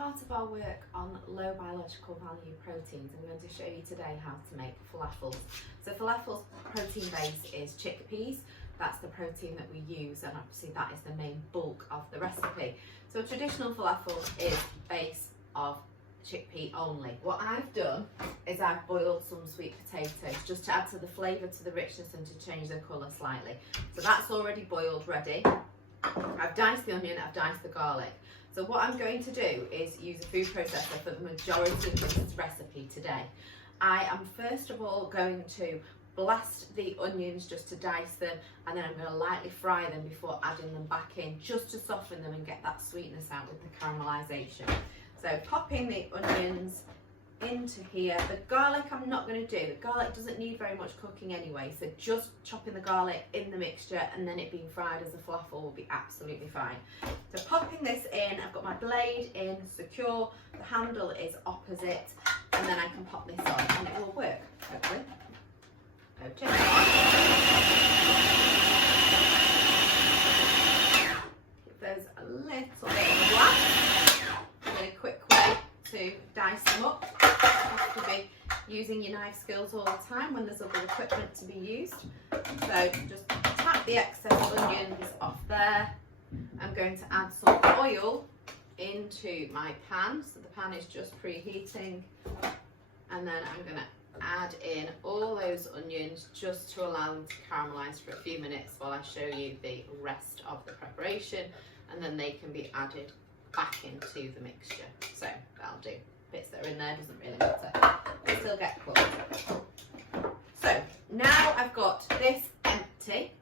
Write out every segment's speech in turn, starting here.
part of our work on low biological value proteins, I'm going to show you today how to make falafels. So falafels protein base is chickpeas. That's the protein that we use, and obviously that is the main bulk of the recipe. So a traditional falafel is base of chickpea only. What I've done is I've boiled some sweet potatoes just to add to the flavour, to the richness, and to change the colour slightly. So that's already boiled ready. I've diced the onion, I've diced the garlic. So what I'm going to do is use a food processor for the majority of this recipe today. I am first of all going to blast the onions just to dice them, and then I'm going to lightly fry them before adding them back in just to soften them and get that sweetness out with the caramelisation. So popping the onions into here. The garlic I'm not going to do. The garlic doesn't need very much cooking anyway, so just chopping the garlic in the mixture and then it being fried as a falafel will be absolutely fine. So popping this in, I've got my blade in secure, the handle is opposite, and then I can pop this on and it will work, hopefully. Okay. Give those a little bit of a blast. A really quick way to dice them up. You have to be using your knife skills all the time when there's other equipment to be used. So just tap the excess onions off there. I'm going to add some oil into my pan. So the pan is just preheating. And then I'm going to add in all those onions just to allow them to caramelise for a few minutes while I show you the rest of the preparation. And then they can be added back into the mixture. So that'll do. Bits that are in there doesn't really matter. They still get cooked. So now I've got this empty.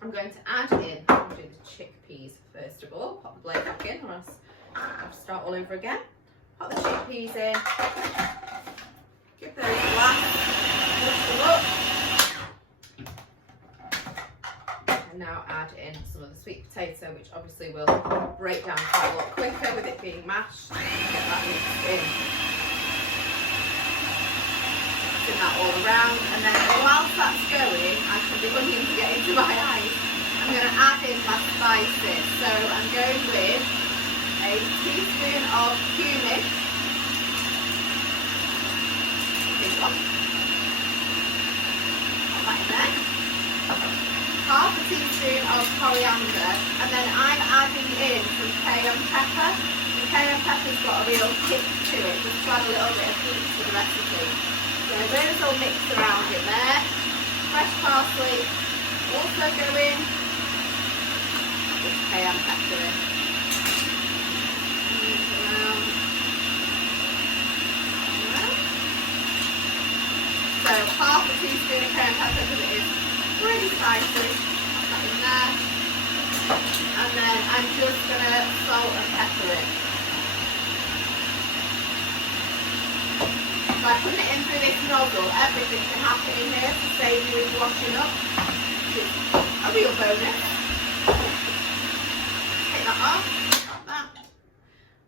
I'm going to add in, I'll do the chickpeas first of all. Pop the blade back in or else I have to start all over again. Pop the chickpeas in. Give those a blast. Lift them up. And now add in some of the sweet potato, which obviously will break down quite a lot quicker with it being mashed. Get that mixed in. Spin that all around, and then whilst that's going, and for the onion to get into my eyes, I'm going to add in my spices. So I'm going with a teaspoon of cumin. Big one. Put that in there. Half a teaspoon of coriander, and then I'm adding in some cayenne pepper. The cayenne pepper's got a real kick to it, just to add a little bit of heat to the recipe. So those all mixed around in there. Fresh parsley also go in. With cayenne pepper in. So half a teaspoon of cayenne pepper because it is really spicy. Pop that in there. And then I'm just going to salt and pepper it. By putting it in through this nozzle, everything can happen in here to save you with washing up, which is a real bonus. Take that off, like that.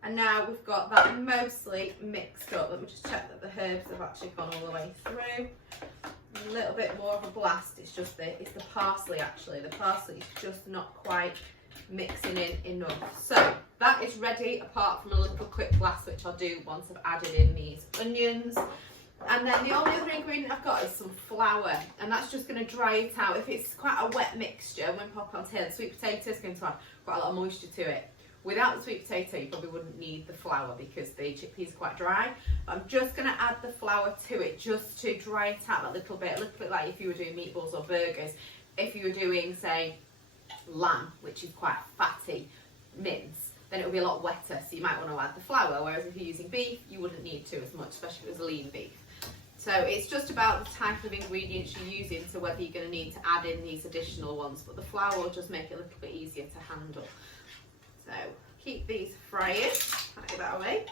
And now we've got that mostly mixed up. Let me just check that the herbs have actually gone all the way through. A little bit more of a blast. It's just it's the parsley actually. The parsley is just not quite mixing in enough. So that is ready, apart from a little quick blast, which I'll do once I've added in these onions. And then the only other ingredient I've got is some flour, and that's just going to dry it out. If it's quite a wet mixture, when pop onto here, the sweet potato is going to have quite a lot of moisture to it. Without the sweet potato, you probably wouldn't need the flour because the chickpeas are quite dry. But I'm just going to add the flour to it just to dry it out a little bit like if you were doing meatballs or burgers. If you were doing, say, lamb, which is quite fatty mince, then it will be a lot wetter, so you might want to add the flour, whereas if you're using beef, you wouldn't need to as much, especially if it was lean beef. So it's just about the type of ingredients you're using, so whether you're going to need to add in these additional ones, but the flour will just make it a little bit easier to handle. So keep these frying. Take that away.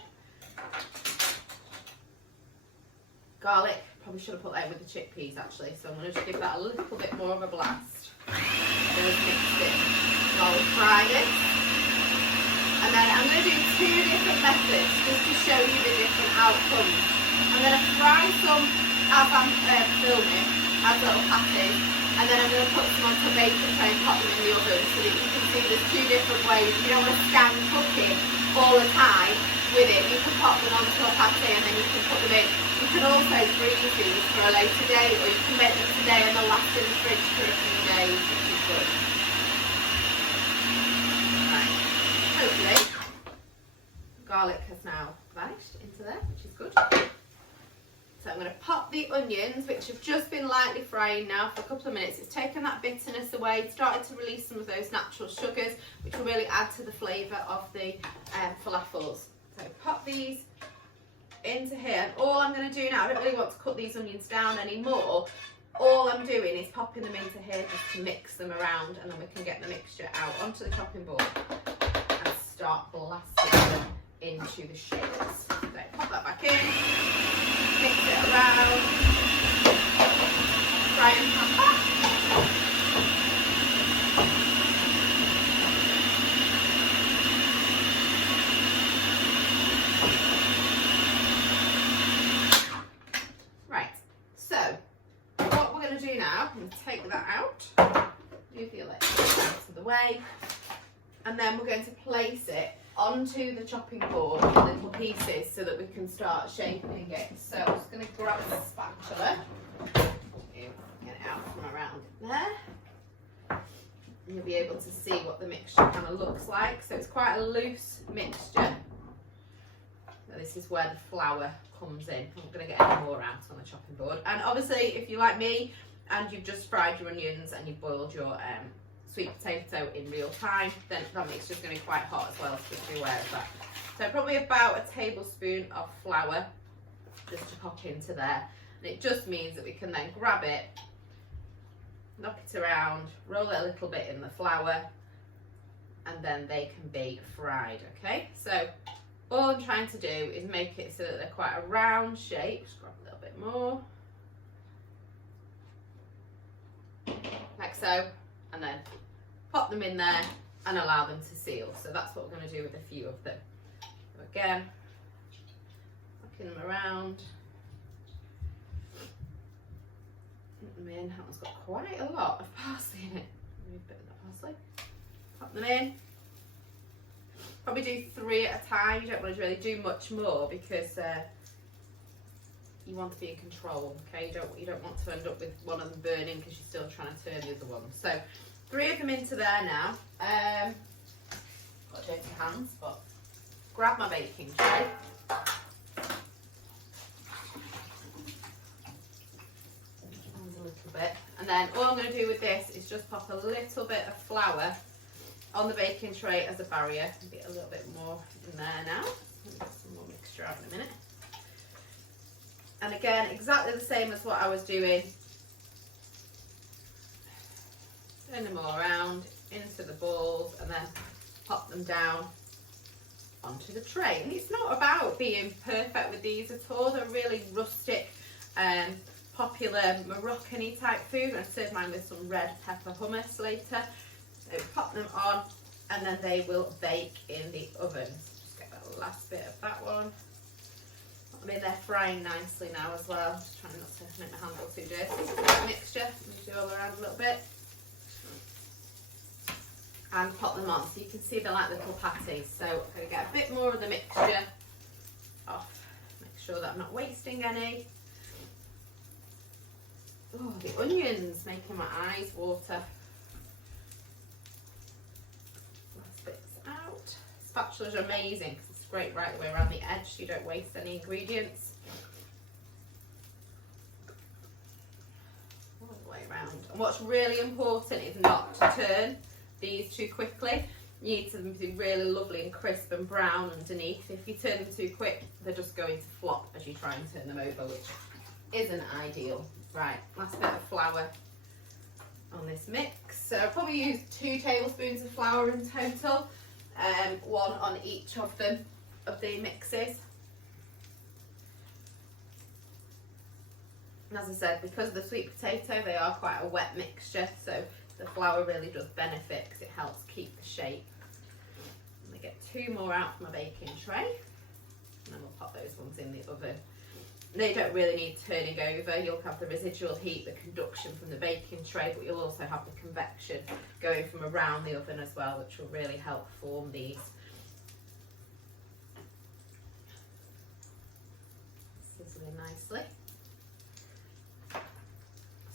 Garlic, probably should have put that in with the chickpeas actually, so I'm going to just give that a little bit more of a blast. Those mixed in. So I'll fry this. And then I'm going to do two different methods just to show you the different outcomes. I'm going to fry some as I'm filming, as little patties, and then I'm going to put some onto a baking tray and pop them in the oven so that you can see there's two different ways. You don't want to scan cooking all the time, with it. You can pop them onto a pate and then you can put them in. You can also freeze these for a later day, or you can make them today and they'll last in the fridge for a few days, which is good. Right. Hopefully, garlic has now vanished into there, which is good. So I'm going to pop the onions, which have just been lightly frying now for a couple of minutes. It's taken that bitterness away, it's started to release some of those natural sugars, which will really add to the flavour of the falafels. So pop these into here, and all I'm going to do now, I don't really want to cut these onions down anymore. All I'm doing is popping them into here just to mix them around, and then we can get the mixture out onto the chopping board and start blasting them into the shapes. So pop that back in. Mix it around, fry and pan back. Right, so what we're going to do now, I'm going to take that out, do feel it out of the way, and then we're going to place it onto the chopping board in little pieces so that we can start shaping it. So I'm just going to grab a spatula, get it out from around there, and you'll be able to see what the mixture kind of looks like. So it's quite a loose mixture. So this is where the flour comes in. I'm not going to get any more out on the chopping board. And obviously, if you're like me and you've just fried your onions and you've boiled your sweet potato in real time, then that mixture's going to be quite hot as well, so just be aware of that. So probably about a tablespoon of flour just to pop into there, and it just means that we can then grab it, knock it around, roll it a little bit in the flour, and then they can be fried. Okay, so all I'm trying to do is make it so that they're quite a round shape. Just grab a little bit more, like so, and then pop them in there and allow them to seal. So that's what we're going to do with a few of them. So again, knocking them around, put them in. That one's got quite a lot of parsley in it. Maybe a bit of that parsley. Pop them in. Probably do 3 at a time. You don't want to really do much more because you want to be in control. Okay, you don't want to end up with one of them burning because you're still trying to turn the other one. So 3 of them into there now. Got dirty hands, but grab my baking tray. A little bit, and then all I'm going to do with this is just pop a little bit of flour on the baking tray as a barrier. Get a little bit more in there now. Get some more mixture out in a minute. And again, exactly the same as what I was doing. Turn them all around into the balls and then pop them down onto the tray. And it's not about being perfect with these at all. They're really rustic, popular Moroccan-y type food. I serve mine with some red pepper hummus later. So pop them on and then they will bake in the oven. So just get that last bit of that one. I mean, they're frying nicely now as well. Just trying not to make my hands all too dirty. Mixture, move it all around a little bit. And pop them on so you can see they're like little patties. So I'm going to get a bit more of the mixture off, make sure that I'm not wasting any. Oh, the onions making my eyes water. Last bits out. Spatula's amazing because it's great right the way around the edge so you don't waste any ingredients. All the way around. And what's really important is not to turn these too quickly. You need them to be really lovely and crisp and brown underneath. If you turn them too quick, they're just going to flop as you try and turn them over, which isn't ideal. Right, last bit of flour on this mix. So I'll probably use 2 tablespoons of flour in total, 1 on each of them, of the mixes. And as I said, because of the sweet potato, they are quite a wet mixture, so the flour really does benefit because it helps keep the shape. I'm going to get 2 more out from my baking tray, and then we'll pop those ones in the oven. They don't really need turning over. You'll have the residual heat, the conduction from the baking tray, but you'll also have the convection going from around the oven as well, which will really help form these. in nicely.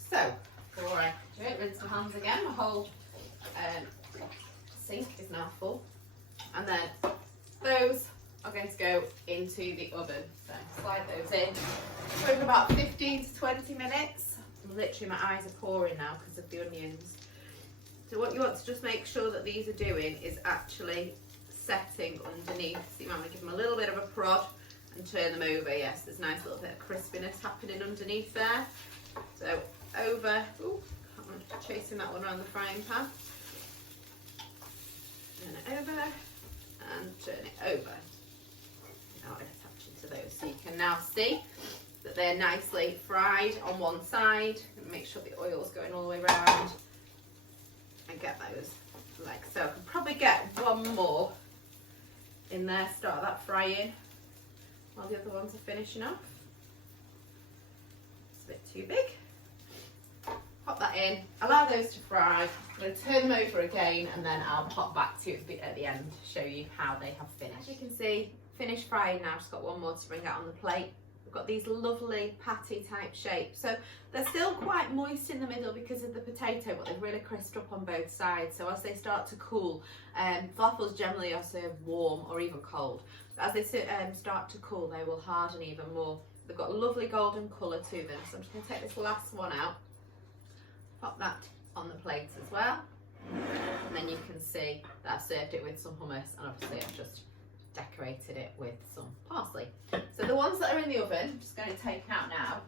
So, before I do it, rinse my hands again. My whole sink is now full. And then those are going to go into the oven. So slide those in for about 15 to 20 minutes. Literally my eyes are pouring now because of the onions. So what you want to just make sure that these are doing is actually setting underneath. So you might want to give them a little bit of a prod and turn them over. Yes, there's a nice little bit of crispiness happening underneath there. So over, I'm chasing that one around the frying pan. Turn it over and turn it over. Now I'm attaching to those. So you can now see that they're nicely fried on one side. Make sure the oil's going all the way around. And get those like so. I can probably get one more in there, start that frying while the other ones are finishing off. It's a bit too big. Pop that in, allow those to fry. I'm going to turn them over again and then I'll pop back to you at the end to show you how they have finished. As you can see, finished frying now. Just got one more to bring out on the plate. We've got these lovely patty type shapes. So they're still quite moist in the middle because of the potato, but they've really crisped up on both sides. So as they start to cool, falafels generally are served warm or even cold. But as they start to cool, they will harden even more. They've got a lovely golden colour to them. So I'm just going to take this last one out, pop that on the plate as well. And then you can see that I've served it with some hummus, and obviously I've just decorated it with some parsley. So the ones that are in the oven, I'm just going to take out now.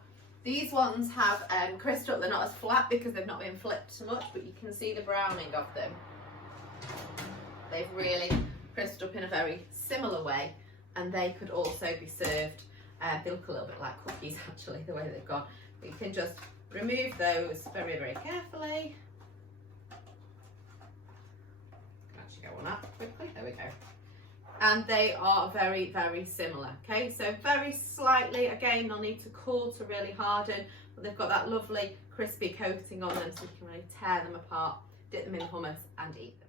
These ones have crisped up. They're not as flat because they've not been flipped so much, but you can see the browning of them. They've really crisped up in a very similar way, and they could also be served. They look a little bit like cookies actually, the way they've gone. But you can just remove those very, very carefully. Can actually go on that quickly. There we go. And they are very, very similar. Okay, so very slightly, again, they'll need to cool to really harden, but they've got that lovely crispy coating on them, so you can really tear them apart, dip them in hummus and eat them.